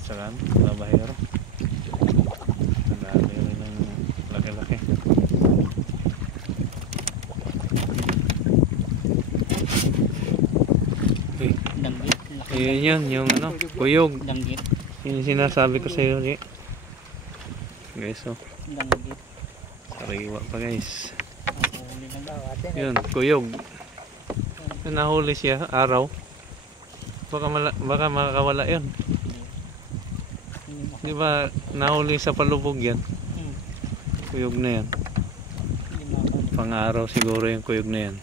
sa labahero. Ang dami rin ng laki-laki. Danggit. Yun, yung ano, kuyog. Danggit. Yun yung sinasabi ko sa iyo, guys. So, Danggit. sariwa pa guys. Huli ng bawat. Yun, kuyog. Nahuli siya araw. Baka makakawala yun. Di ba nahuli sa palubog yan? Kuyog na yan. Pang-araw siguro yung kuyog na yan.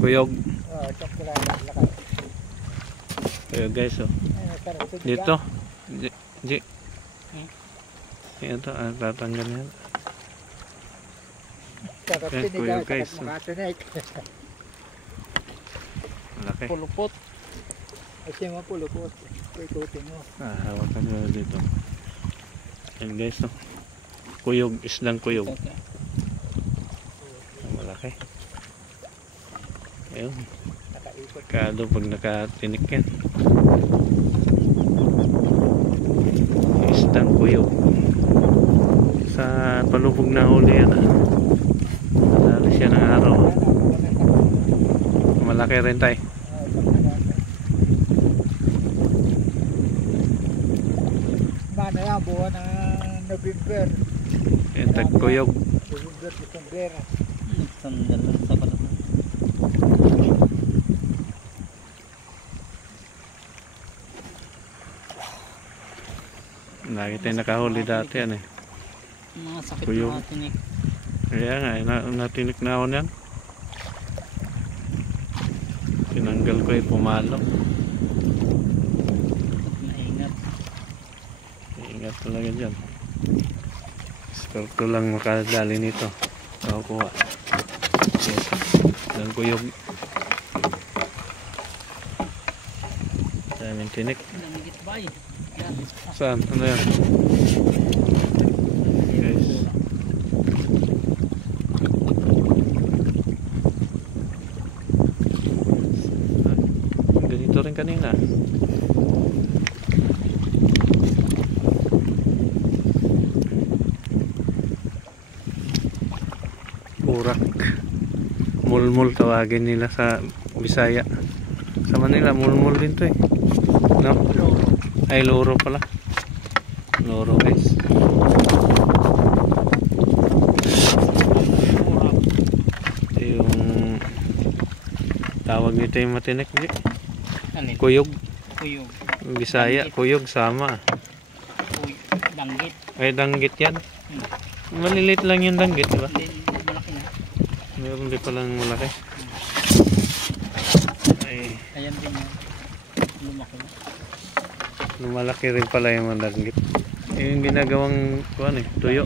Kuyog. Kuyog guys, oh. Dito. G. Ito, tatanggal yan. Kuyog guys. Malaki. Pulupot. Kasi mga pulupot. Ikutin mo. Hawakan nyo dito. Yan guys, no. Kuyog, islang kuyog. Malaki. Ayun. Kado pag nakatinik yan. Islang kuyog. Sa palubog na huli yan. Nadali siya ng araw. Malaki rin tayo. Mana yan, buwan ng November. Yan, tagkuyog. November, December. Sandal lang sa palabas. Lagi tayo nakahuli dati yan eh. Mga sakit Kuyog. na tinik. Kaya nga, natinik na ako yan. Tinanggal ko yung pumalo. Naingat. Ingat talaga dyan. Start ko lang makadali nito. Nakakuha. Yan kuyog. Daming tinik. Danggit ba eh? Saan? Ano yan? Guys. Ganito rin kanina. Urak. Mulmul tawagin nila sa Bisaya. Sa Manila, mulmul din to eh. No? Ay, loro pala. Loro guys. Ito yung tawag nito yung matinik. Kuyog. Kuyog. Bisaya, kuyog sama. Danggit. Ay, danggit yan. Malilit lang yung danggit, diba? Malaki na. Meron din palang malaki. Ay, Ayan din yan. Lumaki na. lumalaki rin pala yung mga danggit. Yung ginagawang kuwan eh, tuyo.